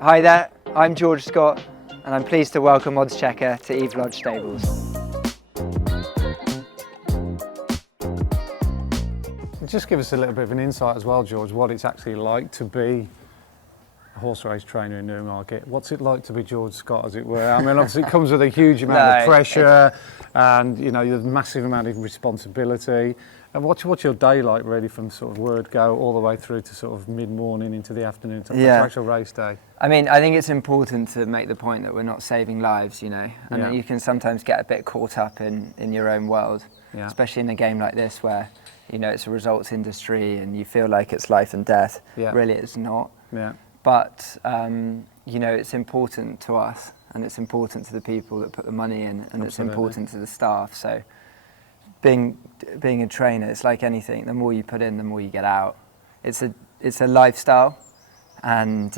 Hi there, I'm George Scott and I'm pleased to welcome oddschecker to Eve Lodge Stables. Just give us a little bit of an insight as well, George, what it's actually like to be a horse race trainer in Newmarket. What's it like to be George Scott, as it were? I mean, obviously it comes with a huge amount of pressure and, you know, there's a massive amount of responsibility. And what's your day like, really, from sort of word go all the way through to sort of mid-morning into the afternoon to actual race day? I mean, I think it's important to make the point that we're not saving lives, you know, and that you can sometimes get a bit caught up in your own world, especially in a game like this where, you know, it's a results industry and you feel like it's life and death. Really it's not. But, you know, it's important to us and it's important to the people that put the money in, and it's important to the staff. So being a trainer, it's like anything. The more you put in, the more you get out. It's a lifestyle, and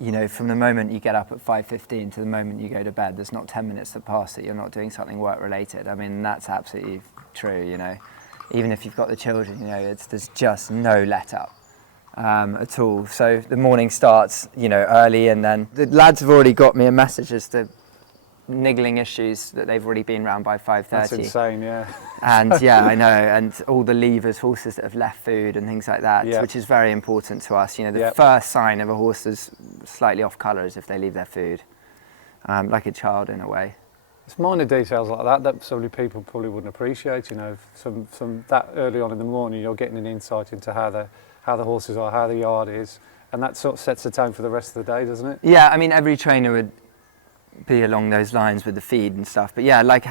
you know, from the moment you get up at 5:15 to the moment you go to bed, there's not 10 minutes that pass that you're not doing something work related. I mean, that's absolutely true. You know, even if you've got the children, you know, there's just no let up at all. So the morning starts, you know, early, and then the lads have already got me a message as to niggling issues that they've already been round by 5:30. That's insane, yeah. And yeah, I know, and all the levers, horses that have left food and things like that, which is very important to us. You know, the first sign of a horse that's slightly off colour is if they leave their food, like a child in a way. It's minor details like that so many people probably wouldn't appreciate. You know, some that early on in the morning, you're getting an insight into how the horses are, how the yard is, and that sort of sets the tone for the rest of the day, doesn't it? Yeah, I mean, every trainer would be along those lines with the feed and stuff, but yeah, I like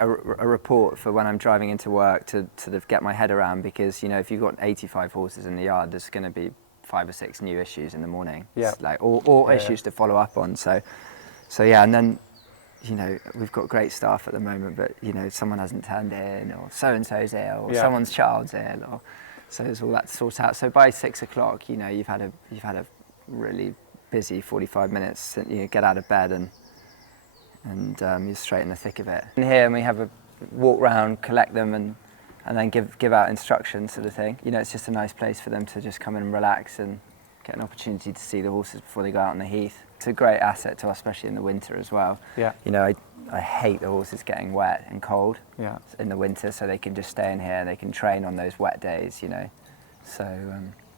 a report for when I'm driving into work to sort of get my head around, because, you know, if you've got 85 horses in the yard, there's going to be 5 or 6 new issues in the morning, like or issues to follow up on. So yeah, and then, you know, we've got great staff at the moment, but, you know, someone hasn't turned in, or so and so's ill, or someone's child's ill, or so there's all that to sort out. So by 6 o'clock, you know, you've had a really busy 45 minutes. You know, get out of bed and you're straight in the thick of it. In here, and we have a walk round, collect them, and then give out instructions, sort of thing. You know, it's just a nice place for them to just come in and relax and get an opportunity to see the horses before they go out on the heath. It's a great asset to us, especially in the winter as well. You know, I hate the horses getting wet and cold in the winter, so they can just stay in here and they can train on those wet days, you know. So.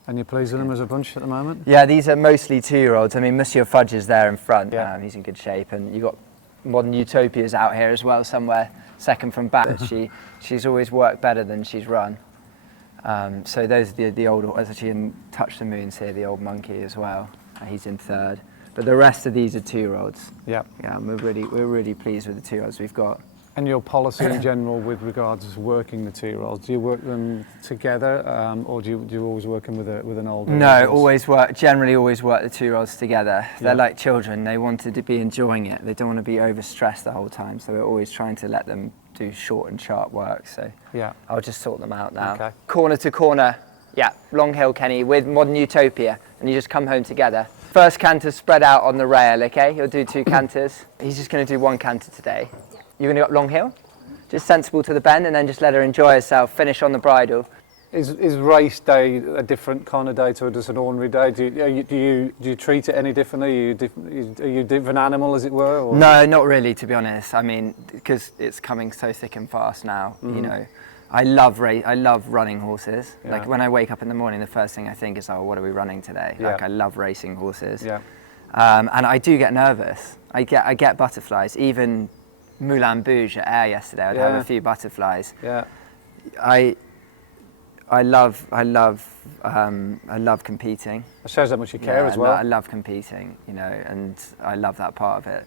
And you're pleased with them as a bunch at the moment? Yeah, these are mostly 2-year-olds. I mean, Monsieur Fudge is there in front. He's in good shape, and you've got Modern Utopia's out here as well, somewhere second from back. She's always worked better than she's run. So those are the old, actually in Touch the Moon's here, the old monkey as well. He's in third. But the rest of these are 2-year-olds. Yeah, and we're really pleased with the 2-year-olds we've got. And your policy in general with regards to working the 2-year-olds, do you work them together, or do you always work them with an older? No, generally always work the 2-year-olds together. They're like children, they want to be enjoying it. They don't want to be overstressed the whole time, so we're always trying to let them do short and sharp work. So I'll just sort them out now. Okay. Corner to corner, Long Hill, Kenny, with Modern Utopia, and you just come home together. First canter spread out on the rail, okay? He'll do 2 canters. He's just going to do 1 canter today. You're going to go up Long Hill, just sensible to the bend, and then just let her enjoy herself, finish on the bridle. Is race day a different kind of day to just an ordinary day? Do you treat it any differently? Are you a different animal, as it were? Or? No, not really, to be honest. I mean, because it's coming so thick and fast now, you know. I love running horses. Like when I wake up in the morning, the first thing I think is, oh, what are we running today? Like I love racing horses. And I do get nervous. I get butterflies. Even Moulin Bouge at Air yesterday, I'd have a few butterflies. I love competing. It shows how much you care as well. I love competing, you know, and I love that part of it.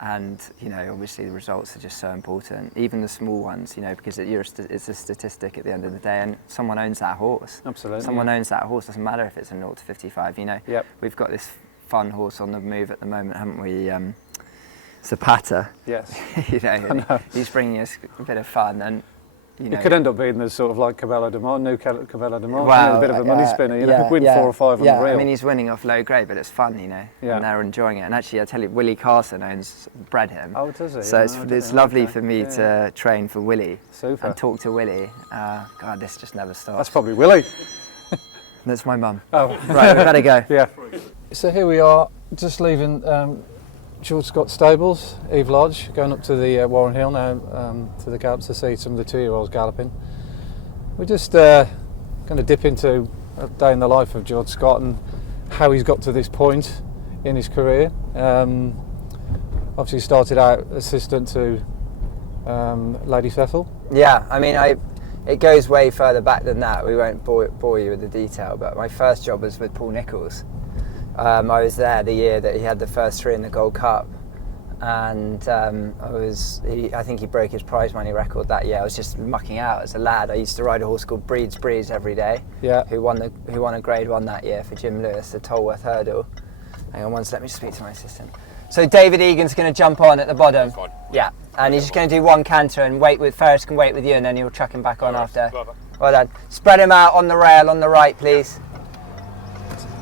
And, you know, obviously the results are just so important, even the small ones, you know, because it's a statistic at the end of the day, and someone owns that horse. Absolutely. Someone owns that horse, doesn't matter if it's a 0 to 55, you know. We've got this fun horse on the move at the moment, haven't we? Zapata. Yes. You know, he's bringing us a bit of fun, and you know, it could end up being the sort of like Cabela de Mont, new Cabela de Mont, a bit of a money spinner. You know, could win 4 or 5 on the reel. I mean, he's winning off low grade, but it's fun, you know, and they're enjoying it. And actually, I tell you, Willie Carson bred him. Oh, does he? So it's lovely for me to train for Willie. Super. And talk to Willie. God, this just never stops. That's probably Willie. That's my mum. Oh, right, we better go. So here we are just leaving George Scott Stables, Eve Lodge, going up to the Warren Hill now, to the gallops to see some of the 2-year-olds galloping. We're just going to dip into a day in the life of George Scott and how he's got to this point in his career. Obviously started out assistant to Lady Cecil. Yeah, I mean, it goes way further back than that. We won't bore you with the detail, but my first job was with Paul Nicholls. I was there the year that he had the first 3 in the Gold Cup, and I think he broke his prize money record that year. I was just mucking out as a lad. I used to ride a horse called Breed's Breeze every day. Yeah. Who won a Grade 1 that year for Jim Lewis, the Tolworth Hurdle. Hang on, let me speak to my assistant. So David Egan's going to jump on at the bottom. Yeah, and he's just going to do 1 canter and Ferris can wait with you, and then you'll chuck him back on after. Well done. Spread him out on the rail on the right, please.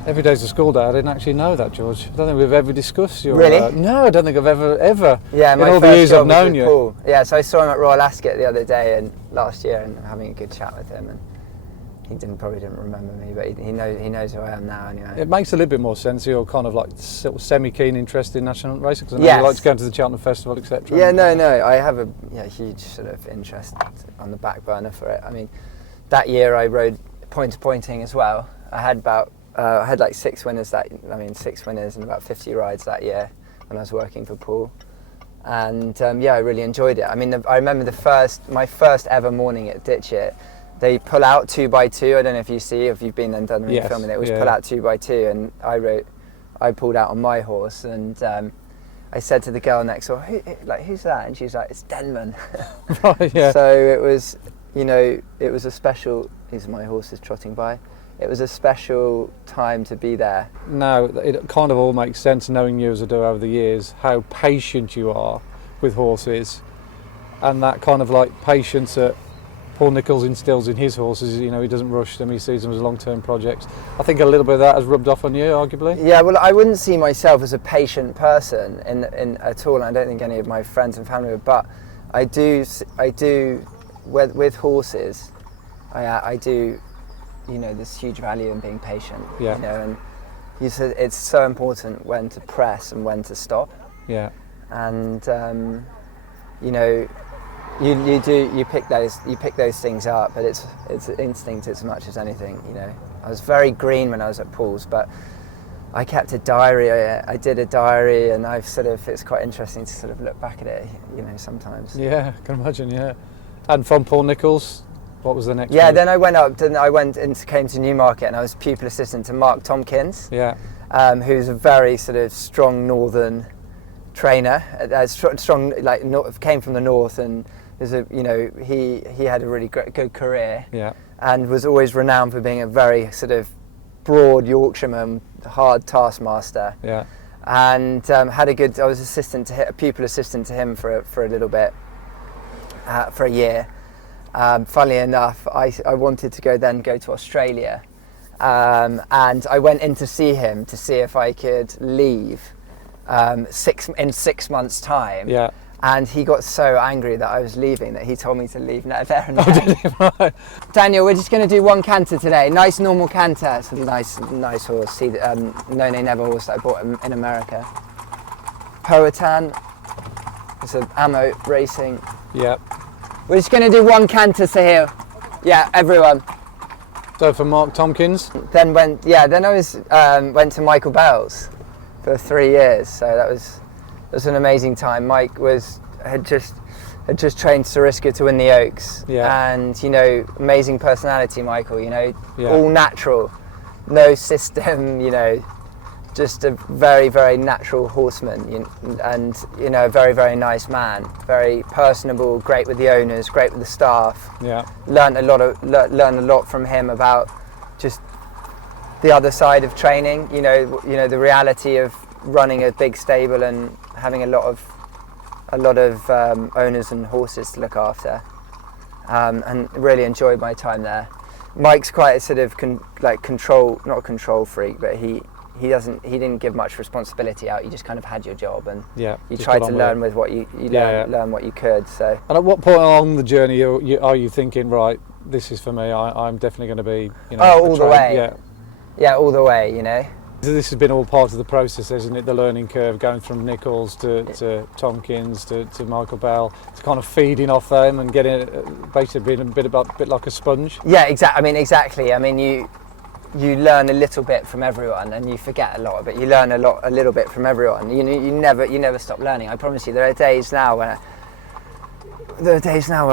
Every day's a school day. I didn't actually know that, George. I don't think we've ever discussed your... Really? No, I don't think I've ever. Yeah, in my all first the years job I've was known with you. Paul. Yeah, so I saw him at Royal Ascot the other day and last year, and having a good chat with him, and he probably didn't remember me, but he knows who I am now anyway. It makes a little bit more sense. You're kind of like sort of semi-keen interest in national racing, because I know Yes. you like to go to the Cheltenham Festival, etc. Yeah, no, I have a huge sort of interest on the back burner for it. I mean, that year I rode pointing as well. I had like 6 winners 6 winners and about 50 rides that year when I was working for Paul. And I really enjoyed it. I mean, I remember my first ever morning at Ditchit. They pull out 2x2. I don't know if you've been and done Yes, filming it. It was yeah. pull out 2x2, and I pulled out on my horse, and I said to the girl next door, who's that? And she's like, it's Denman. Right, yeah. So it was, it was a special. These are my horses trotting by. It was a special time to be there. Now, it kind of all makes sense, knowing you as I do over the years, how patient you are with horses, and that kind of like patience that Paul Nicholls instills in his horses. He doesn't rush them, he sees them as long-term projects. I think a little bit of that has rubbed off on you, arguably. Yeah, well, I wouldn't see myself as a patient person in at all, and I don't think any of my friends and family would, but I do with horses, I do, there's huge value in being patient. Yeah. And you said it's so important when to press and when to stop. Yeah. And you pick those things up, but it's instinct as much as anything. I was very green when I was at Paul's, but I kept a diary. I did a diary, and it's quite interesting to sort of look back at it, sometimes. Yeah, I can imagine. Yeah. And from Paul Nicholls, what was the next? Yeah, move? then I came to Newmarket, and I was pupil assistant to Mark Tompkins. Yeah. Who's a very sort of strong northern trainer, came from the north, and he had a really good career. Yeah. And was always renowned for being a very sort of broad Yorkshireman, hard taskmaster. Yeah. And I was a pupil assistant to him for a little bit, for a year. Funnily enough, I wanted to go to Australia, and I went in to see him to see if I could leave in 6 months' time. Yeah. And he got so angry that I was leaving that he told me to leave there and then. Oh, did he? Right. Daniel, we're just going to do 1 canter today. Nice normal canter. It's a nice horse. See, No Nay Never horse that I bought in America. Powhatan. It's an Ammo Racing. Yeah. We're just going to do 1 canter, Sahil. Yeah, everyone. So for Mark Tompkins. Then went to Michael Bell's for 3 years. So that was an amazing time. Mike had just trained Sariska to win the Oaks. Yeah. And amazing personality, Michael. Yeah. All natural, no system. Just a very, very natural horseman, and a very, very nice man. Very personable, great with the owners, great with the staff. Yeah. Learned a lot from him about just the other side of training. The reality of running a big stable and having a lot of owners and horses to look after, and really enjoyed my time there. Mike's quite a sort of not a control freak, but he didn't give much responsibility out. You just kind of had your job, and you tried to learn with what you learn what you could. So. And at what point along the journey are you thinking, right, this is for me? I'm definitely going to be. All the way. Yeah. Yeah, all the way. This has been all part of the process, isn't it? The learning curve, going from Nichols to Tompkins to Michael Bell, to kind of feeding off them and getting basically being a bit like a sponge. Yeah, exactly. I mean, you learn a little bit from everyone, and you forget a lot of it. You learn a little bit from everyone. You never stop learning. I promise you. There are days now where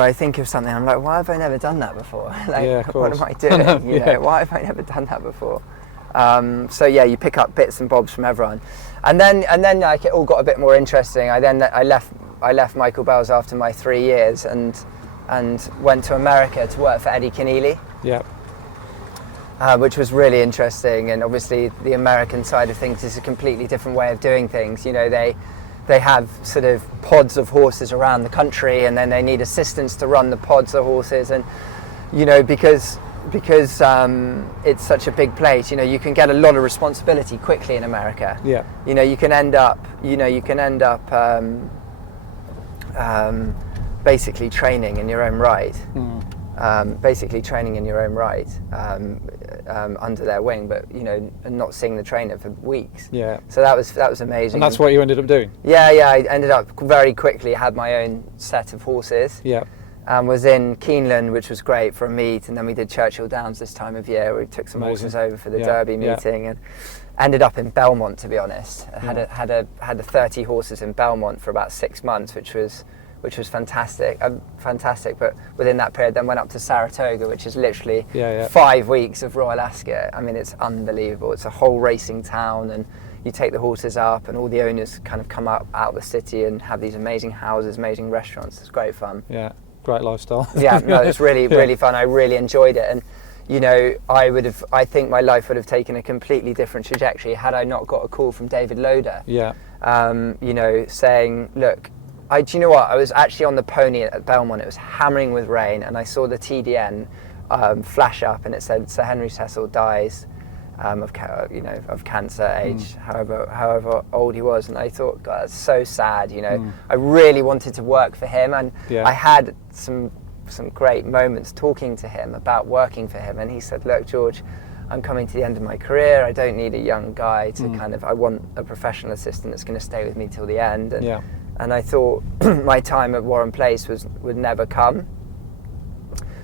I think of something. I'm like, why have I never done that before? Like, yeah, of course. what am I doing? You know, why have I never done that before? So yeah, you pick up bits and bobs from everyone, and then like it all got a bit more interesting. I left Michael Bell's after my 3 years and went to America to work for Eddie Keneally. Yeah. Which was really interesting, and obviously the American side of things is a completely different way of doing things. You know, they have sort of pods of horses around the country, and then they need assistants to run the pods of horses, and you know, because it's such a big place, you know, you can get a lot of responsibility quickly in America. Yeah. You know, you can end up basically training in your own right. Under their wing, but you know, and not seeing the trainer for weeks. Yeah. So that was amazing. And that's what you ended up doing. Yeah. I ended up very quickly had my own set of horses. Yeah. Was in Keeneland, which was great for a meet, and then we did Churchill Downs this time of year. We took some horses over for the Derby meeting, and ended up in Belmont. To be honest, I had 30 horses in Belmont for about 6 months, which was fantastic. But within that period, then went up to Saratoga, which is literally 5 weeks of Royal Ascot. I mean, it's unbelievable. It's a whole racing town, and you take the horses up, and all the owners kind of come out of the city and have these amazing houses, amazing restaurants. It's great fun. Yeah, great lifestyle. Yeah, no, it's really fun. I really enjoyed it, and you know, I think my life would have taken a completely different trajectory had I not got a call from David Loader. Yeah. You know, saying, look, do you know what? I was actually on the pony at Belmont. It was hammering with rain, and I saw the TDN flash up, and it said Sir Henry Cecil dies of cancer, age however old he was. And I thought, God, that's so sad. You know, I really wanted to work for him, and I had some great moments talking to him about working for him. And he said, look, George, I'm coming to the end of my career. I don't need a young guy to I want a professional assistant that's going to stay with me till the end. And I thought my time at Warren Place would never come.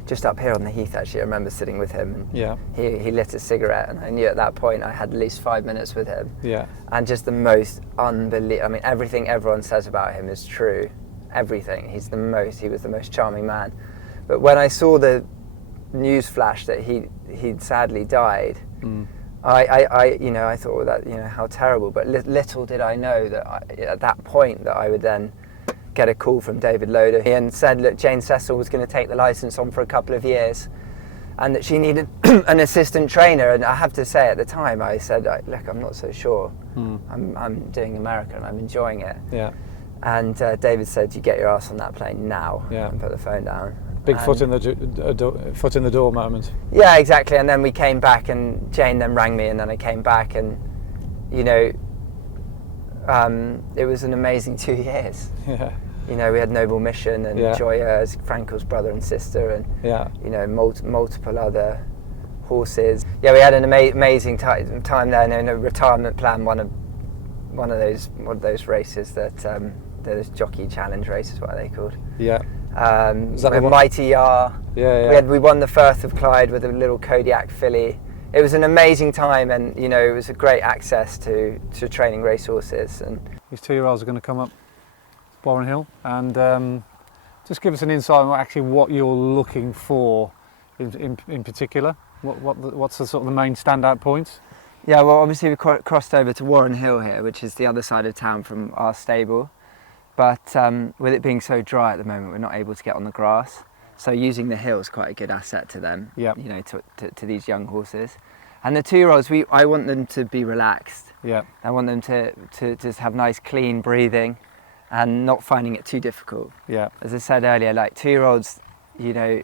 Just up here on the heath, actually, I remember sitting with him, and he lit a cigarette, and I knew at that point I had at least 5 minutes with him. Yeah. And just the most unbelievable. I mean, everything everyone says about him is true. Everything. He was the most charming man. But when I saw the news flash that he'd sadly died, I thought, well, that, you know, how terrible. But little did I know that at that point that I would then get a call from David Loader and said, look, Jane Cecil was going to take the license on for a couple of years, and that she needed an assistant trainer. And I have to say, at the time, I said, look, I'm not so sure. I'm doing America and I'm enjoying it. Yeah. And David said, you get your ass on that plane now, and put the phone down. Big foot in the door moment. Yeah, exactly. And then we came back, and Jane then rang me, and then I came back, and you know, it was an amazing 2 years. Yeah. You know, we had Noble Mission and Joyeuse, Frankel's brother and sister, and you know, multiple other horses. Yeah, we had an amazing time there. And in a retirement plan, one of those races that those jockey challenge races, what are they called? Yeah. Mighty Yar. We won the Firth of Clyde with a little Kodiak filly. It was an amazing time, and you know, it was a great access to training racehorses. And these 2-year-olds are going to come up Warren Hill, and just give us an insight on what you're looking for in particular. What's the sort of the main standout points? Yeah, well, obviously we crossed over to Warren Hill here, which is the other side of town from our stable. But with it being so dry at the moment, we're not able to get on the grass. So using the hill is quite a good asset to them, you know, to these young horses. And the 2-year-olds, I want them to be relaxed. Yeah. I want them to just have nice, clean breathing and not finding it too difficult. Yeah. As I said earlier, like 2-year-olds, you know,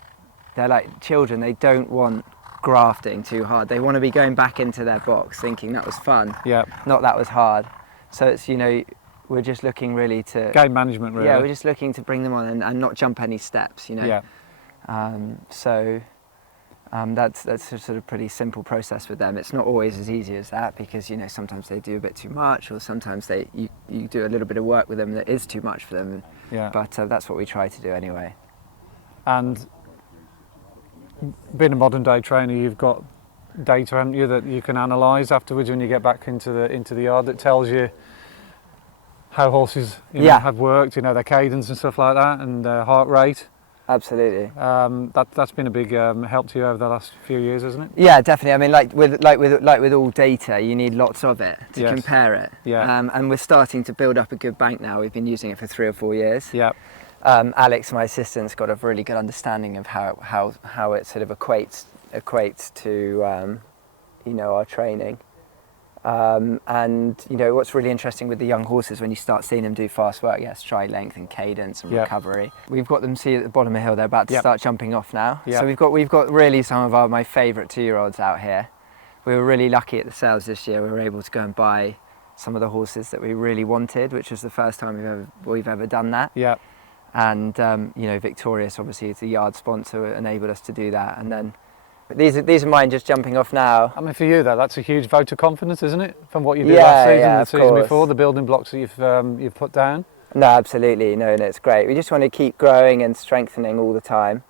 they're like children. They don't want grafting too hard. They want to be going back into their box thinking that was fun, not that was hard. So it's, you know, we're just looking really to... game management, really. Yeah, we're just looking to bring them on and not jump any steps, you know. Yeah. That's a sort of pretty simple process with them. It's not always as easy as that because sometimes they do a bit too much, or sometimes you do a little bit of work with them that is too much for them. Yeah. But that's what we try to do anyway. And being a modern day trainer, you've got data, haven't you, that you can analyse afterwards when you get back into the yard that tells you how horses have worked, their cadence and stuff like that, and their heart rate. Absolutely. That's been a big help to you over the last few years, hasn't it? Yeah, definitely. I mean, like with all data, you need lots of it to compare it. Yeah. And we're starting to build up a good bank now. We've been using it for 3 or 4 years. Yeah. Alex, my assistant's got a really good understanding of how it sort of equates to our training. And what's really interesting with the young horses, when you start seeing them do fast work, stride length and cadence and recovery. We've got them, see, at the bottom of the hill, they're about to start jumping off now. So we've got really some of my favourite 2-year-olds out here. We were really lucky at the sales this year. We were able to go and buy some of the horses that we really wanted, which was the first time we've ever done that. Yeah. And Victorious, obviously, is the yard sponsor, enabled us to do that. And then these are mine just jumping off now. I mean, for you, that's a huge vote of confidence, isn't it? From what you did last season and the season before, the building blocks that you've put down. No, absolutely. No, it's great. We just want to keep growing and strengthening all the time.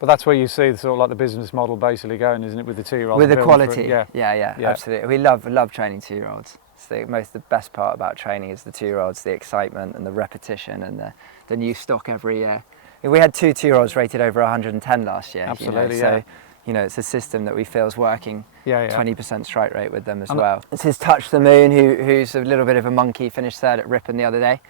But that's where you see the business model basically going, isn't it, with the 2-year-olds? With the quality. Yeah, absolutely. We love training 2-year-olds. It's the best part about training is the 2-year-olds, the excitement and the repetition and the new stock every year. We had 2 2-year-olds rated over 110 last year. Absolutely, So, it's a system that we feel is working. 20% strike rate with them as And well. It's his Touch the Moon, who's a little bit of a monkey, finished 3rd at Ripon the other day.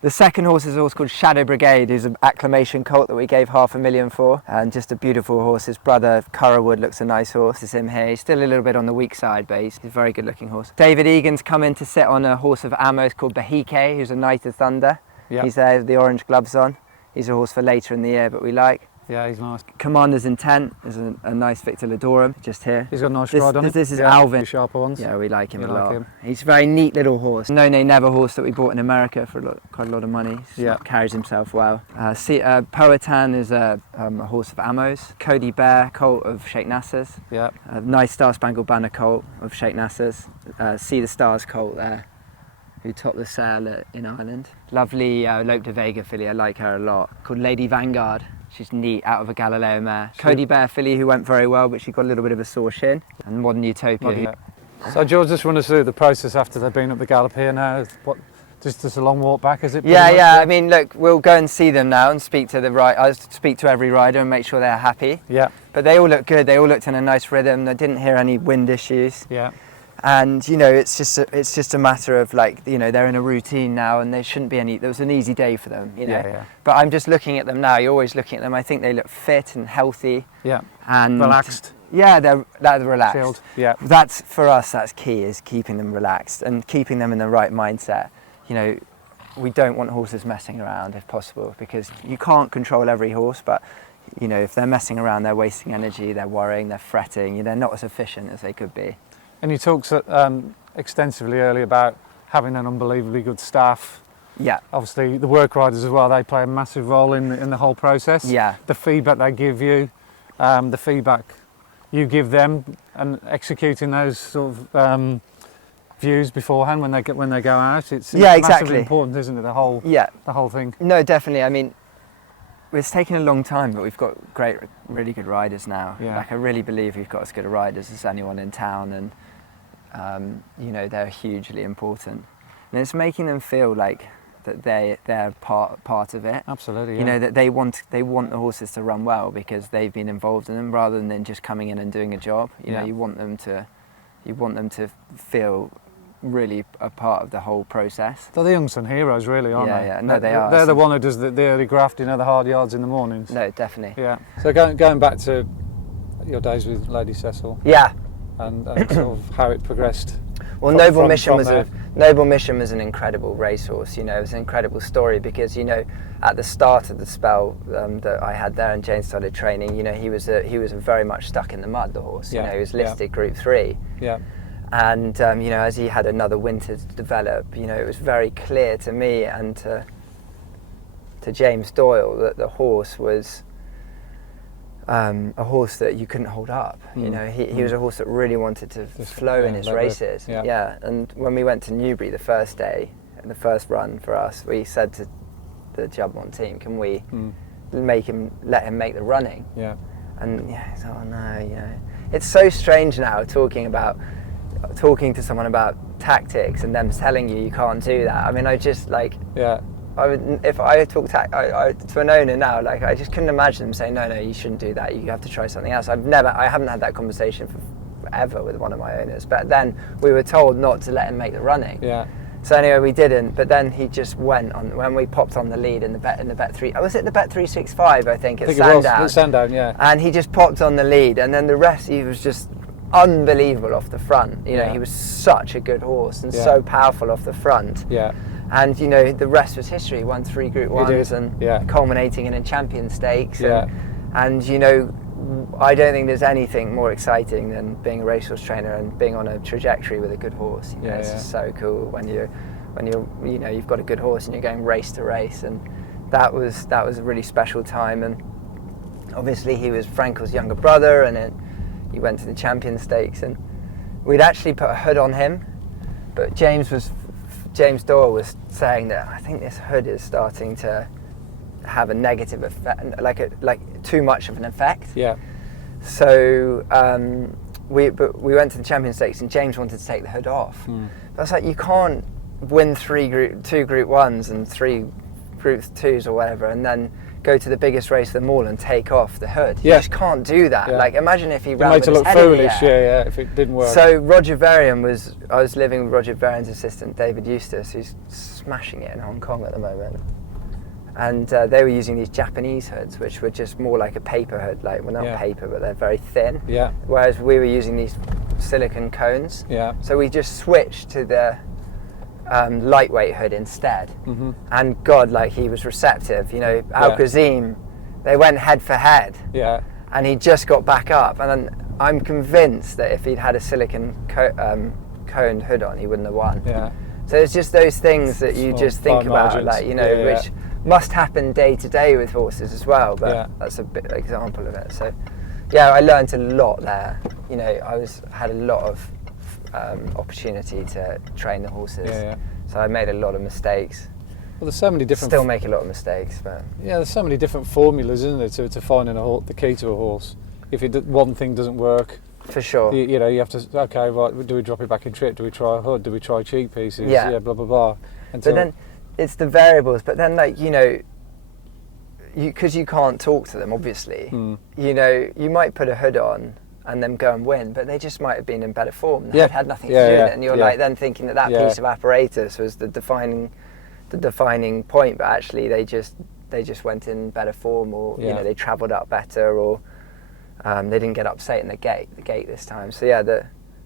The second horse is a horse called Shadow Brigade, who's an acclamation colt that we gave $500,000 for, and just a beautiful horse. His brother Currawood looks a nice horse. It's him here. He's still a little bit on the weak side, but he's a very good looking horse. David Egan's come in to sit on a horse of Amos called Bahike, who's a Knight of Thunder. He's there with the orange gloves on. He's a horse for later in the year, but we like. Yeah, he's nice. Commander's Intent is a nice Victor Ladorum, just here. He's got a nice stride on it. This is Alvin. The sharper ones. Yeah, we like him a lot. He's a very neat little horse. No Nay Never horse that we bought in America for quite a lot of money. Carries himself well. Powhatan is a horse of Amos. Cody Bear, colt of Sheikh Nasser's. Yeah. Nice Star Spangled Banner colt of Sheikh Nasser's. See the Stars colt there, who topped the sale in Ireland. Lovely Lope de Vega filly, I like her a lot. Called Lady Vanguard. She's neat, out of a Galileo mare. Cody Bear filly, who went very well, but she got a little bit of a sore shin. And Modern Utopia. So George, just run us through the process after they've been up the gallop here now. Just a long walk back, is it? Yeah. I mean, look, we'll go and see them now and speak to I speak to every rider and make sure they're happy. Yeah. But they all look good. They all looked in a nice rhythm. I didn't hear any wind issues. Yeah. And it's just a matter of they're in a routine now, and there shouldn't be any. There was an easy day for them, Yeah. But I'm just looking at them now. You're always looking at them. I think they look fit and healthy. Yeah. And relaxed. Yeah, they're relaxed. Chilled. Yeah. That's for us. That's key, is keeping them relaxed and keeping them in the right mindset. We don't want horses messing around if possible, because you can't control every horse, but if they're messing around, they're wasting energy, they're worrying, they're fretting. They're not as efficient as they could be. And you talked extensively earlier about having an unbelievably good staff. Yeah. Obviously, the work riders as well, they play a massive role in the whole process. Yeah. The feedback they give you, the feedback you give them, and executing those sort of views beforehand when they go out. It's massively important, isn't it? The whole thing. No, definitely. I mean, it's taken a long time, but we've got really good riders now. Yeah. I really believe we've got as good a riders as anyone in town, and they're hugely important. And it's making them feel like that they're part of it. Absolutely. Yeah. That they want the horses to run well because they've been involved in them, rather than just coming in and doing a job. You want them to feel really a part of the whole process. They're the unsung heroes, really, aren't they? Yeah. No, they are. They're the one who does the early graft, the hard yards in the mornings. No, definitely. Yeah. So going back to your days with Lady Cecil. Yeah. And sort of how it progressed. Well, Noble Mission was an incredible racehorse. It was an incredible story because at the start of the spell that I had there and Jane started training, he was very much stuck in the mud. The horse, he was listed Group 3. Yeah. And as he had another winter to develop, it was very clear to me and to James Doyle that the horse was a horse that you couldn't hold up. You know, he was a horse that really wanted to flow in his races. And when we went to Newbury the first day, the first run for us, we said to the Jumpmont team, can we let him make the running? And he's like, oh no, you know, it's so strange now talking to someone about tactics and them telling you can't do that. I mean, I just like, I would, if I talk to an owner now, like I just couldn't imagine them saying, no, you shouldn't do that. You have to try something else. I haven't had that conversation forever with one of my owners. But then we were told not to let him make the running. So anyway, we didn't. But then he just went on when we popped on the lead in the bet 3. Was it the bet 365? I think at Sandown. Sandown, yeah. And he just popped on the lead, and then the rest, he was just unbelievable off the front. You know, he was such a good horse and so powerful off the front. And you know, the rest was history. He won 3 Group 1s and culminating in a champion stakes. And you know, I don't think there's anything more exciting than being a racehorse trainer and being on a trajectory with a good horse. You know, it's just so cool when you're you know, you've got a good horse and you're going race to race. And that was a really special time. And obviously he was Frankel's younger brother, and then he went to the champion stakes, and we'd actually put a hood on him, but James Doyle was saying that I think this hood is starting to have a negative effect, like too much of an effect. So we went to the champion stakes, and James wanted to take the hood off. But I was like, you can't win 2 Group 1s and 3 Group 2s or whatever, and then go to the biggest race of them all and take off the hood. You just can't do that. Like, imagine if he ran with his head in the air. if it didn't work. So Roger Varian I was living with Roger Varian's assistant, David Eustace, who's smashing it in Hong Kong at the moment. And they were using these Japanese hoods, which were just more like a paper hood, like, well, not paper, but they're very thin. Whereas we were using these silicone cones. So we just switched to the lightweight hood instead. And God, like, he was receptive. You know, Al-Kazim, they went head for head. And he just got back up. And then I'm convinced that if he'd had a silicone coned hood on, he wouldn't have won. So it's just those things that you just think about, margins. like, you know, which must happen day to day with horses as well. But that's a bit example of it. So I learned a lot there. You know, had a lot of opportunity to train the horses. So I made a lot of mistakes. Well, there's so many different. Still make a lot of mistakes, but there's so many different formulas, isn't there, to finding the key to a horse. If one thing doesn't work, for sure, you know, you have to. Okay, right. Do we drop it back in trip? Do we try a hood? Do we try cheek pieces? Blah blah blah. But then it's the variables. But then, like, you know, because you can't talk to them, obviously. You know, you might put a hood on and then go and win, but they just might have been in better form. They had nothing to do with it, and you're like then thinking that piece of apparatus was the defining point, but actually they just went in better form, or you know, they travelled up better, or they didn't get upset in the gate this time. So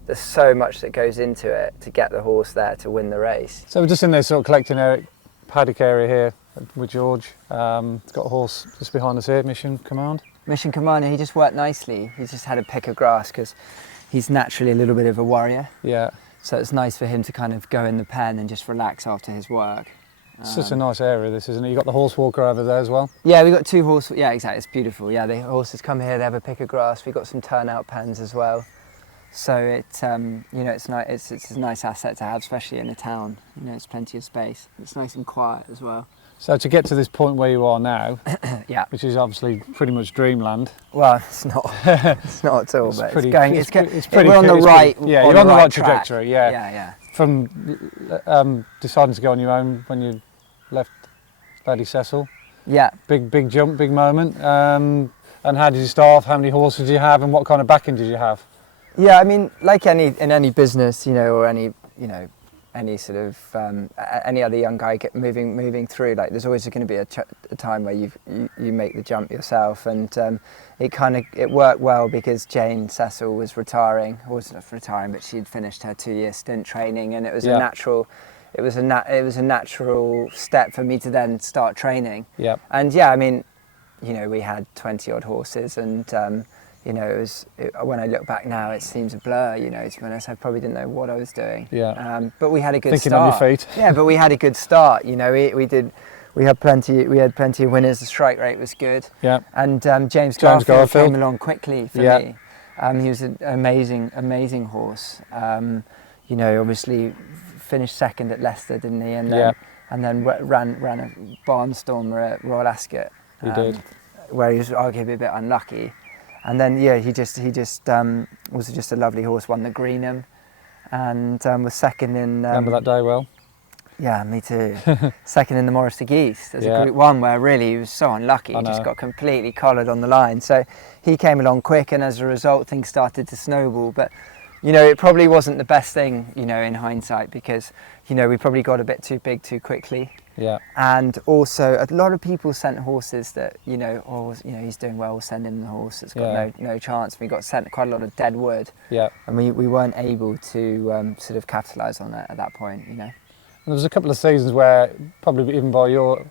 there's so much that goes into it to get the horse there to win the race. So we're just in there sort of collecting paddock area here with George. It's got a horse just behind us here, Mission Commander, he just worked nicely. He just had a pick of grass because he's naturally a little bit of a warrior. So it's nice for him to kind of go in the pen and just relax after his work. It's such a nice area, this, isn't it? You've got the horse walker over there as well? Yeah, we've got 2 horse. Yeah, exactly. It's beautiful. Yeah, the horses come here, they have a pick of grass. We've got some turnout pens as well. So it's you know, it's nice. It's a nice asset to have, especially in a town. You know, it's plenty of space. It's nice and quiet as well. So to get to this point where you are now, which is obviously pretty much dreamland. Well, it's not. It's not at all. But pretty, it's pretty. We're on the right. You're on the right trajectory. Yeah. From deciding to go on your own when you left Lady Cecil. Big jump, big moment. And how did you start off? How many horses did you have, and what kind of backing did you have? Yeah, I mean, like in any business, you know, or any sort of any other young guy moving through, like, there's always going to be a time where you make the jump yourself, and it worked well because Jane Cecil was retiring, or wasn't retiring, but she'd finished her 2-year stint training, and it was a natural. It was a natural step for me to then start training. And I mean, you know, we had 20 odd horses, and you know, when I look back now, it seems a blur. You know, to be honest, I probably didn't know what I was doing. But we had a good start. Thinking on your feet. Yeah, but we had a good start. You know, we we had plenty of winners. The strike rate was good. Yeah. And James Garfield came along quickly for me. He was an amazing horse. You know, obviously finished second at Leicester, didn't he? And then ran a barnstormer at Royal Ascot. He did. Where he was arguably a bit unlucky. And then he just was just a lovely horse. Won the Greenham, and was second in. Remember that day well? Yeah, me too. Second in the Morris de Geese. There's a Group 1 where really he was so unlucky. He just got completely collared on the line. So he came along quick, and as a result, things started to snowball. But you know, it probably wasn't the best thing, you know, in hindsight, because you know we probably got a bit too big too quickly. Yeah. And also, a lot of people sent horses that, you know, he's doing well, we'll send him the horse that's got no chance. We got sent quite a lot of dead wood. Yeah. And we weren't able to sort of capitalise on it at that point, you know. And there was a couple of seasons where, probably even by your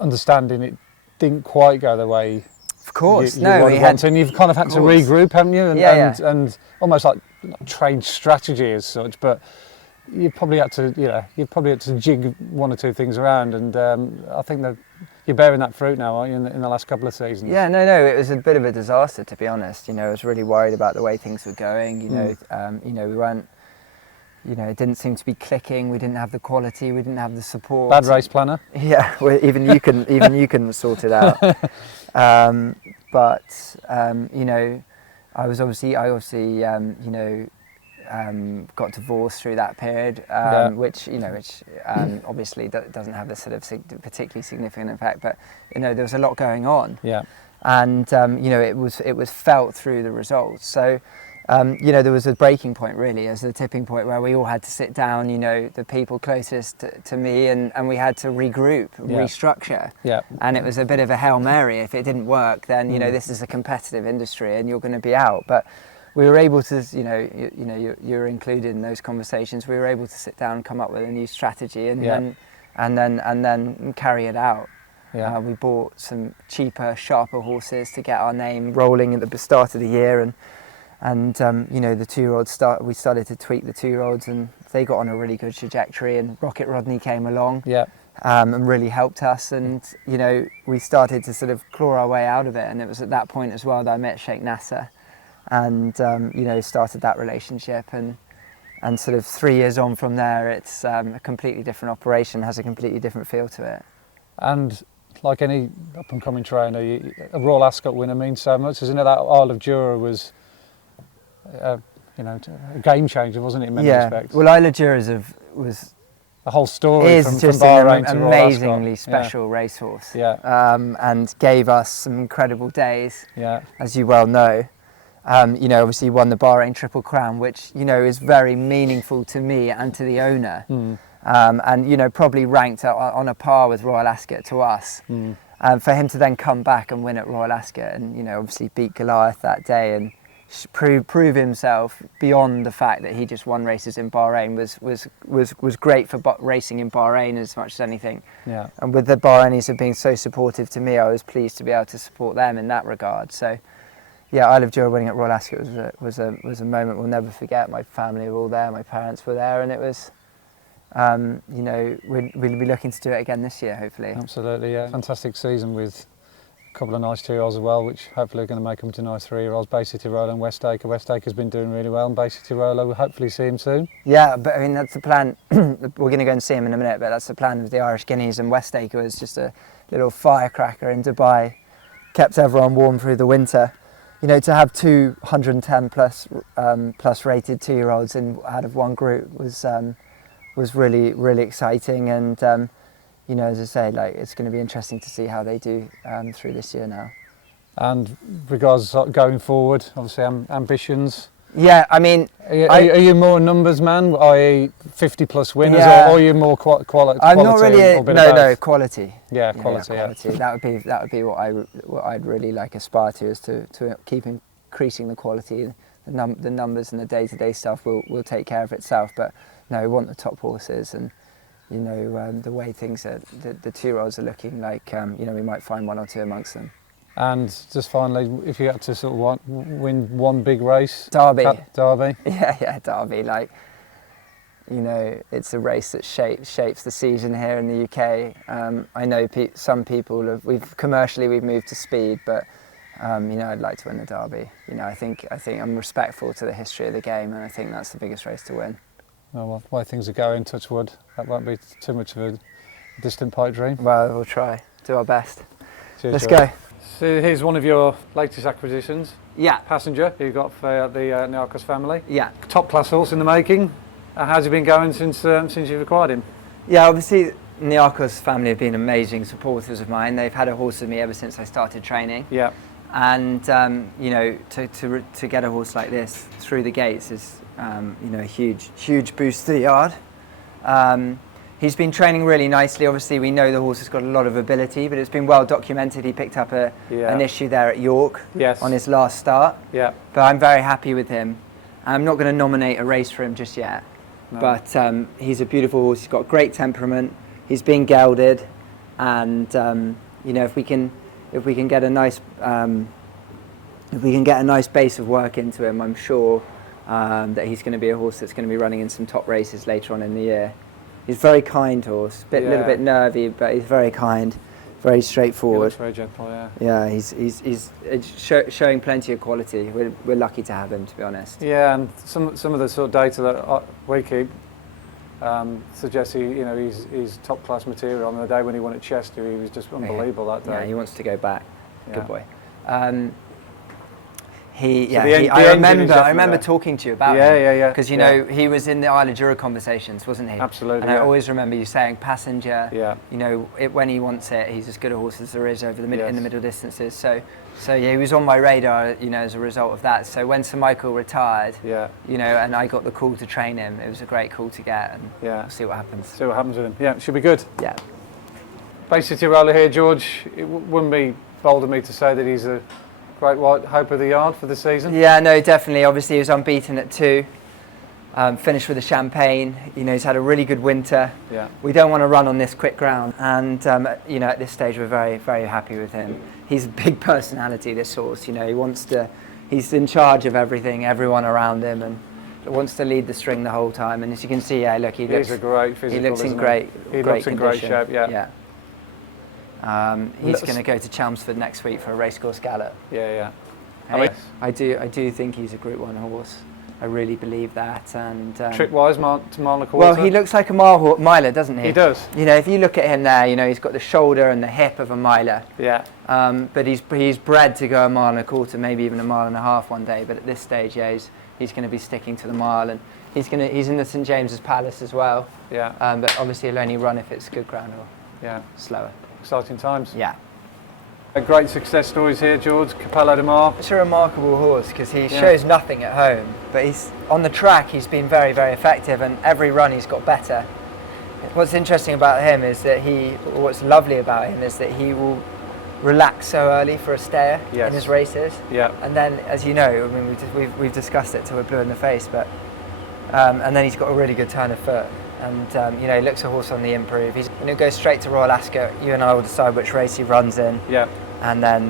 understanding, it didn't quite go the way. Of course, you and you've kind of had to regroup, haven't you? And almost like not trained strategy as such, but you probably had to jig one or two things around, and I think that you're bearing that fruit now, aren't you, in the last couple of seasons? Yeah, no, it was a bit of a disaster, to be honest. You know, I was really worried about the way things were going. You know, we weren't. You know, it didn't seem to be clicking. We didn't have the quality. We didn't have the support. Bad race planner. Yeah, well, even you couldn't sort it out. But you know, I obviously got divorced through that period, which obviously doesn't have this sort of particularly significant effect. But you know, there was a lot going on. Yeah. And you know, it was felt through the results. So. You know, there was a breaking point really, as a tipping point where we all had to sit down, you know, the people closest to me, and we had to regroup, restructure. Yeah. And it was a bit of a Hail Mary. If it didn't work, then, you know, this is a competitive industry and you're going to be out. But we were able to, you're included in those conversations. We were able to sit down and come up with a new strategy and then carry it out. Yeah. We bought some cheaper, sharper horses to get our name rolling at the start of the year, and you know, the 2-year-olds we started to tweak the 2-year-olds, and they got on a really good trajectory, and Rocket Rodney came along and really helped us, and you know, we started to sort of claw our way out of it. And it was at that point as well that I met Sheikh Nasser, and you know, started that relationship, and sort of 3 years on from there, it's a completely different operation, has a completely different feel to it. And like any up and coming trainer, a Royal Ascot winner means so much, isn't it? That Isle of Jura was you know, a game changer, wasn't it, in many respects? Well, Isla Jura was the whole story is from just Bahrain an to amazingly special racehorse. Yeah. And gave us some incredible days. Yeah. As you well know. You know, obviously won the Bahrain Triple Crown, which, you know, is very meaningful to me and to the owner. And, you know, probably ranked on a par with Royal Ascot to us. For him to then come back and win at Royal Ascot and, you know, obviously beat Goliath that day and prove himself beyond the fact that he just won races in Bahrain was great for racing in Bahrain as much as anything. Yeah. And with the Bahrainis being so supportive to me, I was pleased to be able to support them in that regard. So, yeah, Isle of Jura winning at Royal Ascot was a moment we'll never forget. My family were all there, my parents were there, and it was, you know, we'll be looking to do it again this year, hopefully. Absolutely, yeah. Fantastic season with a couple of nice 2-year-olds as well, which hopefully are going to make them to nice 3-year-olds. Bay City Roller and West Acre. West Acre's been doing really well, and Bay City Roller, we'll hopefully see him soon. Yeah, but I mean, that's the plan. We're going to go and see him in a minute, but that's the plan with the Irish Guineas, and West Acre was just a little firecracker in Dubai. Kept everyone warm through the winter. You know, to have 210 plus rated 2-year-olds out of one group was really, really exciting, and you know, as I say, like, it's going to be interesting to see how they do through this year now. And regards going forward, obviously ambitions. Yeah, I mean, are you more a numbers man, i.e. 50 plus winners, or are you more quality? I'm not really. No, quality. Yeah, quality. Yeah, quality. That would be what I'd really like aspire to, is to keep increasing the quality. The numbers and the day-to-day stuff will take care of itself. But no, we want the top horses, and you know, the way things are, the 2-year-olds are looking like, you know, we might find one or two amongst them. And just finally, if you had to sort of win one big race, Derby. Derby. Yeah, Derby. Like, you know, it's a race that shapes the season here in the UK. I know some people we've moved to speed, but you know, I'd like to win the Derby. You know, I think I'm respectful to the history of the game, and I think that's the biggest race to win. Well, the way things are going, touch wood, that won't be too much of a distant pipe dream. Well, we'll try, do our best. Cheers, Let's George. go. So here's one of your latest acquisitions. Yeah. Passenger, you got for the Niarchos family. Yeah. Top class horse in the making. How's he been going since you've acquired him? Yeah, obviously Niarchos family have been amazing supporters of mine. They've had a horse with me ever since I started training. Yeah. And you know, to get a horse like this through the gates is you know, a huge boost to the yard. He's been training really nicely. Obviously, we know the horse has got a lot of ability, but it's been well documented. He picked up an issue there at York on his last start. Yeah. But I'm very happy with him. I'm not going to nominate a race for him just yet. No. But he's a beautiful horse. He's got great temperament. He's been gelded, and you know, if we can get a nice base of work into him, I'm sure that he's going to be a horse that's going to be running in some top races later on in the year. He's a very kind horse, little bit nervy, but he's very kind, very straightforward. He looks very gentle, yeah. Yeah, he's showing plenty of quality. We're lucky to have him, to be honest. Yeah, and some of the sort of data that we keep suggests he's top class material. On the day when he won at Chester, he was just unbelievable that day. Yeah, he wants to go back. Yeah. Good boy. I remember talking to you about him. Yeah. Because you know, he was in the Isle of Jura conversations, wasn't he? Absolutely. And I always remember you saying Passenger. Yeah. You know, when he wants it, he's as good a horse as there is over in the middle distances. So yeah, he was on my radar, you know, as a result of that. So when Sir Michael retired, you know, and I got the call to train him, it was a great call to get, and we'll see what happens. See what happens with him. Yeah, it should be good. Yeah. Bay City Roller here, George. It wouldn't be bold of me to say that he's a great white hope of the yard for the season. Yeah, no, definitely. Obviously, he was unbeaten at 2. Finished with a champagne. You know, he's had a really good winter. Yeah. We don't want to run on this quick ground, and you know, at this stage, we're very, very happy with him. He's a big personality, this horse. You know, he's in charge of everything, everyone around him, and wants to lead the string the whole time. And as you can see, yeah, look, he's a great physical. He looks in great shape. Yeah. He's going to go to Chelmsford next week for a racecourse gallop. Yeah. I do think he's a Group 1 horse. I really believe that. And trip-wise, to mile and a quarter. Well, he looks like a miler, doesn't he? He does. You know, if you look at him there, you know, he's got the shoulder and the hip of a miler. Yeah. But he's bred to go a mile and a quarter, maybe even a mile and a half one day. But at this stage, yeah, he's going to be sticking to the mile, and he's in the St James's Palace as well. Yeah. But obviously, he'll only run if it's good ground or slower. Exciting times. Yeah. Great success stories here, George. Capello de Mar. It's a remarkable horse because he shows nothing at home, but he's on the track. He's been very, very effective, and every run he's got better. What's interesting about him is that what's lovely about him is that he will relax so early for a stayer in his races. Yeah. And then, as you know, I mean, we've discussed it till we're blue in the face, but and then he's got a really good turn of foot. And you know, he looks a horse on the improve. He's going to go straight to Royal Ascot. You and I will decide which race he runs in. Yeah. And then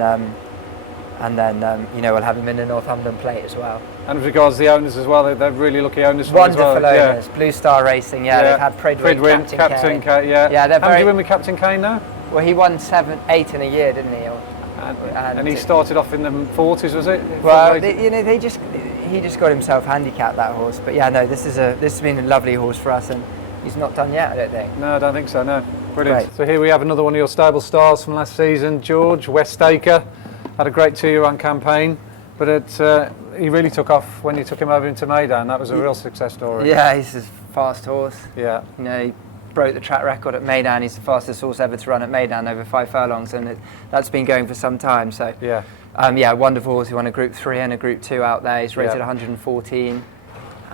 you know, we'll have him in the Northumberland Plate as well. And with regards to the owners as well, they're really lucky owners. Wonderful as well. owners. Blue Star Racing. They've had Pridwin, Captain Kane. Yeah. How did you win with Captain Kane now? Well, he won 8 in a year, didn't he? And he started off in the 40s, was it? Well, you know, he just got himself handicapped, that horse. But yeah, no, this has been a lovely horse for us, and he's not done yet, I don't think. No, I don't think so, no. Brilliant. Great. So here we have another one of your stable stars from last season, George, West Acre. Had a great 2-year-on campaign, but he really took off when you took him over into Meydan. That was a real success story. Yeah, he's a fast horse. Yeah. You know, he broke the track record at Meydan. He's the fastest horse ever to run at Meydan, over 5 furlongs, and that's been going for some time. So yeah, wonderful horse. He won a Group 3 and a Group 2 out there. He's rated 114.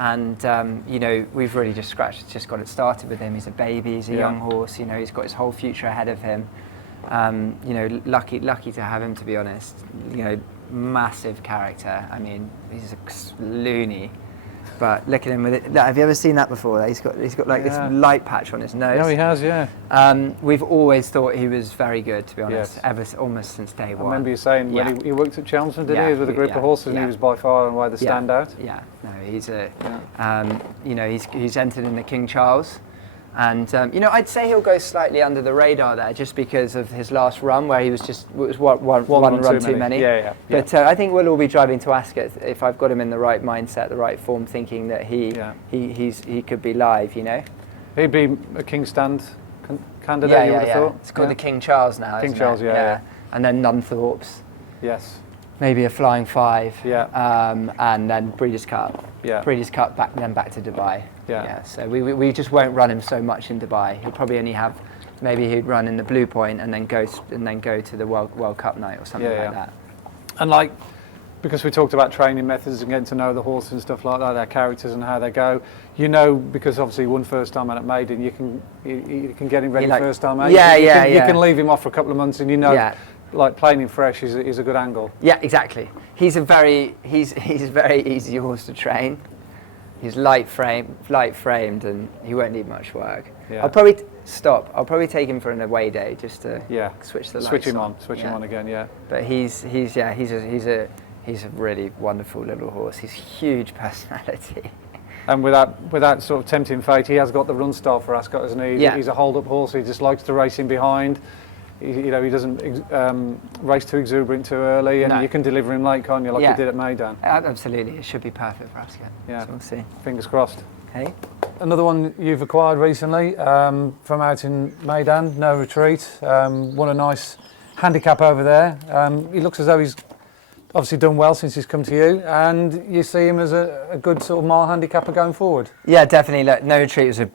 And you know, we've really just got it started with him. He's a baby, he's a young horse. You know, he's got his whole future ahead of him. You know, lucky to have him, to be honest. You know, massive character. I mean, he's a loony, But look at him with it. Have you ever seen that before? He's got like this light patch on his nose. No, he has, yeah. We've always thought he was very good, to be honest, Yes. almost since day one. I remember you saying when he worked at Chelmsford, didn't he? He was with a group of horses, and he was by far and away the standout. Yeah, no, he's he's entered in the King Charles. And I'd say he'll go slightly under the radar there, just because of his last run, where he was one run too many. Yeah. But I think we'll all be driving to Ascot if I've got him in the right mindset, the right form, thinking that he could be live. He'd be a King Stand candidate. You would have thought. It's called the King Charles now. King Charles, yeah. And then Nunthorpe's. Yes. Maybe a Flying Five. Yeah. And then Breeders' Cup. Yeah. Breeders' Cup back to Dubai. Yeah. So we just won't run him so much in Dubai. He'll probably only have, maybe he'd run in the Blue Point and then go to the World Cup night or something like that. And because we talked about training methods and getting to know the horse and stuff like that, their characters and how they go. Because obviously he won first time out at Maiden, you can get him ready first time out. You can leave him off for a couple of months, and playing him fresh is a good angle. Yeah, exactly. He's a very easy horse to train. He's light framed, and he won't need much work. Yeah. I'll probably take him for an away day just to switch the lights on. Switch him on again. Yeah. But he's a really wonderful little horse. He's huge personality. And without sort of tempting fate, he has got the run style for Ascot, hasn't he? Yeah. He's a hold-up horse. He just likes to race in behind. He doesn't race too exuberant too early, and you can deliver him late, can't you, like you did at Maidan? Absolutely, it should be perfect for Ascot. Yeah, so we'll see. Fingers crossed. Hey, another one you've acquired recently from out in Maidan, No Retreat. Won a nice handicap over there. He looks as though he's obviously done well since he's come to you, and you see him as a good sort of mile handicapper going forward. Yeah, definitely. Look, No Retreat was a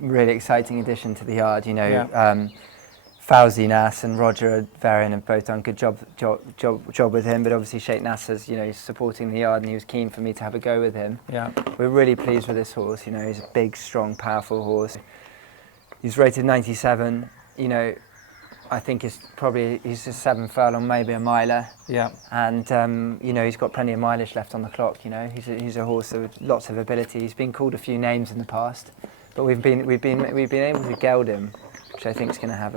really exciting addition to the yard. Fauzi Nass and Roger Varian have both done a good job with him, but obviously Sheikh Nasser's, he's supporting the yard, and he was keen for me to have a go with him. Yeah. We're really pleased with this horse. He's a big, strong, powerful horse. He's rated 97. I think he's a 7 furlong, maybe a miler. Yeah. And he's got plenty of mileage left on the clock. He's a horse with lots of ability. He's been called a few names in the past, but we've been able to geld him, which I think is going to have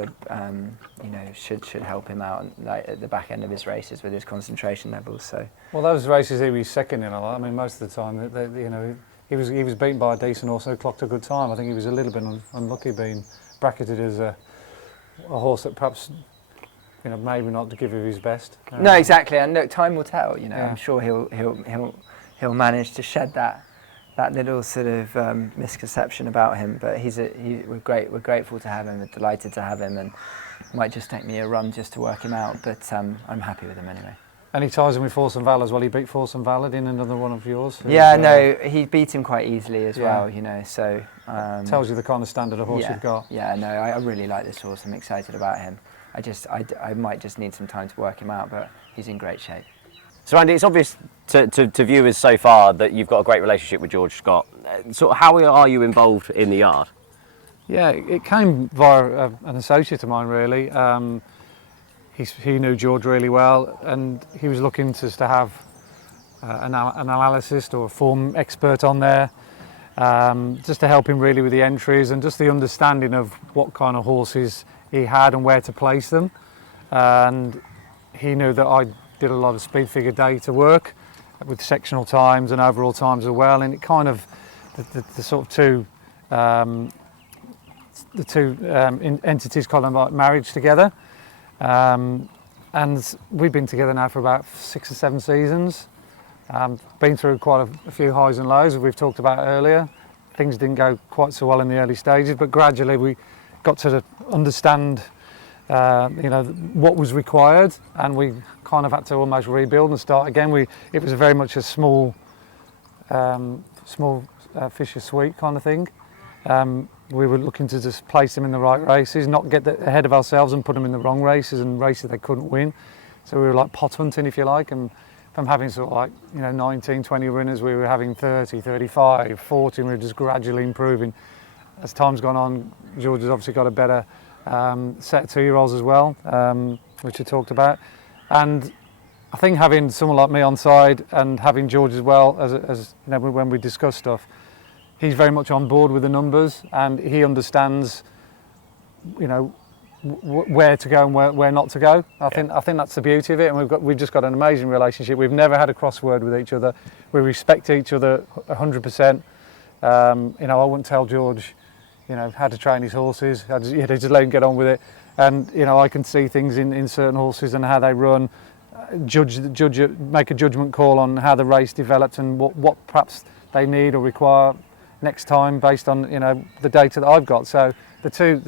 should help him out at the back end of his races with his concentration levels. So. Well, those races he was second in a lot. I mean, most of the time, he was beaten by a decent horse who clocked a good time. I think he was a little bit unlucky being bracketed as a horse that perhaps maybe not to give you his best. No, exactly. And look, time will tell. I'm sure he'll manage to shed that little sort of misconception about him, but we're grateful to have him, we're delighted to have him, and it might just take me a run just to work him out, but I'm happy with him anyway. And he ties him with Force and Valor as well. He beat Force and Valor in another one of yours. Yeah, no, he beat him quite easily as well, so... tells you the kind of standard of horse you've got. Yeah, no, I really like this horse. I'm excited about him. I might just need some time to work him out, but he's in great shape. So Andy, it's obvious to viewers so far that you've got a great relationship with George Scott. So how are you involved in the yard? Yeah, it came via an associate of mine, really. He knew George really well, and he was looking to have an analyst or a form expert on there, just to help him really with the entries and just the understanding of what kind of horses he had and where to place them. And he knew that I did a lot of speed figure data work with sectional times and overall times as well, and it kind of the sort of two entities kind of like marriage together. And we've been together now for about 6 or 7 seasons. Been through quite a few highs and lows, as we've talked about earlier. Things didn't go quite so well in the early stages, but gradually we got to understand what was required, and we kind of had to almost rebuild and start again. It was very much a small Fisher Sweet kind of thing. We were looking to just place them in the right races, not get ahead of ourselves and put them in the wrong races and races they couldn't win. So we were like pot hunting, if you like, and from having sort of like 19, 20 winners, we were having 30, 35, 40, and we were just gradually improving. As time's gone on, George has obviously got a better set of 2-year-olds as well, which we talked about. And I think having someone like me on side and having George as well, as you know, when we discuss stuff, he's very much on board with the numbers, and he understands, you know, where to go and where not to go. I think that's the beauty of it, and we've just got an amazing relationship. We've never had a crossword with each other. We respect each other 100%. You know, I wouldn't tell George, you know, how to train his horses. I just let him get on with it. And you know, I can see things in certain horses and how they run, make a judgment call on how the race develops and what perhaps they need or require next time based on, you know, the data that I've got. So the two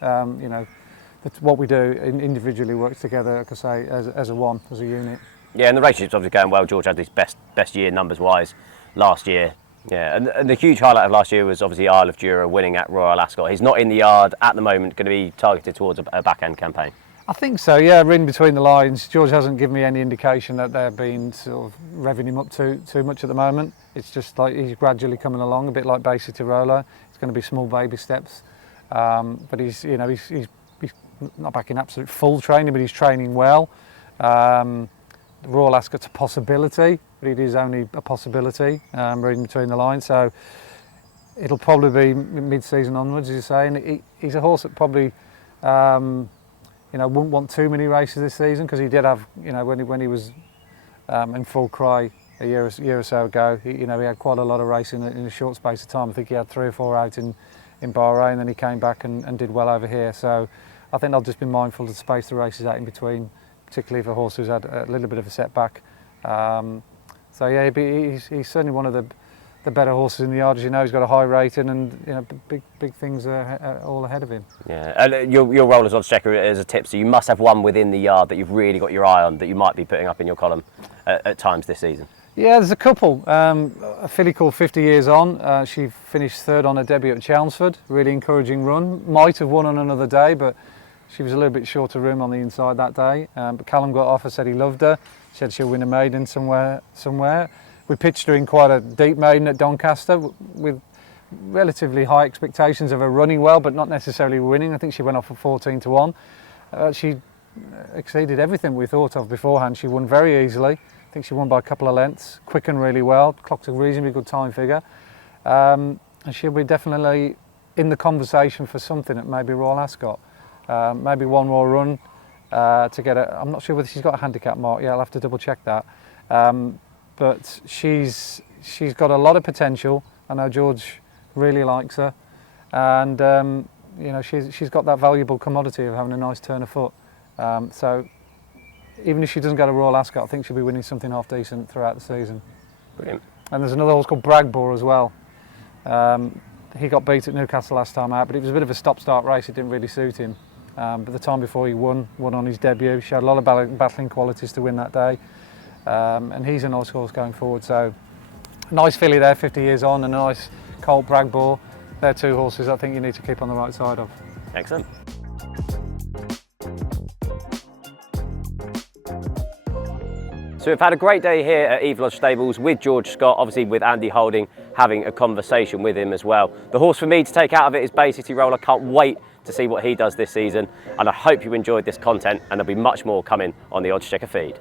you know, what we do individually works together, like I say, as a unit. Yeah, and the relationship's obviously going well. George had his best year numbers wise last year. Yeah, and the huge highlight of last year was obviously Isle of Jura winning at Royal Ascot. He's not in the yard at the moment, going to be targeted towards a back-end campaign. I think so, yeah, reading between the lines. George hasn't given me any indication that they're being sort of revving him up too much at the moment. It's just like he's gradually coming along, a bit like Basic Tirola. It's going to be small baby steps. But he's, you know, he's not back in absolute full training, but he's training well. Royal Ascot's a possibility, but it is only a possibility, reading between the lines. So it'll probably be mid-season onwards, as you say. And he's a horse that probably, you know, wouldn't want too many races this season, because he did have, you know, when he was in full cry a year or so ago, you know, he had quite a lot of racing in a short space of time. I think he had 3 or 4 out in Bahrain, then he came back and did well over here. So I think I'll just be mindful to space the races out in between, particularly if a horse who's had a little bit of a setback. So yeah, he's certainly one of the better horses in the yard. As you know, he's got a high rating, and you know, big things are all ahead of him. Yeah, and your role as oddschecker as a tipster, you must have one within the yard that you've really got your eye on, that you might be putting up in your column at times this season. Yeah, there's a couple. A filly called 50 Years On. She finished 3rd on her debut at Chelmsford. Really encouraging run. Might have won on another day, but she was a little bit short of room on the inside that day. But Callum got off and said he loved her. Said she'll win a maiden somewhere. We pitched her in quite a deep maiden at Doncaster with relatively high expectations of her running well, but not necessarily winning. I think she went off for 14 to 1. She exceeded everything we thought of beforehand. She won very easily. I think she won by a couple of lengths, quickened really well, clocked a reasonably good time figure. And she'll be definitely in the conversation for something at maybe Royal Ascot. Maybe one more run to get it. I'm not sure whether she's got a handicap mark. Yeah, I'll have to double check that. But she's got a lot of potential. I know George really likes her, and you know, she's got that valuable commodity of having a nice turn of foot. So even if she doesn't go to Royal Ascot, I think she'll be winning something half decent throughout the season. Brilliant. And there's another horse called Bragbor as well. He got beat at Newcastle last time out, but it was a bit of a stop-start race. It didn't really suit him. But the time before he won on his debut. She had a lot of battling qualities to win that day. And he's a nice horse going forward. So nice filly there, 50 Years On, and a nice Colt Bragbor. They're 2 horses I think you need to keep on the right side of. Excellent. So we've had a great day here at Eve Lodge Stables with George Scott, obviously with Andy Holding, having a conversation with him as well. The horse for me to take out of it is Bay City Roller. Can't wait to see what he does this season, and I hope you enjoyed this content, and there'll be much more coming on the Oddschecker feed.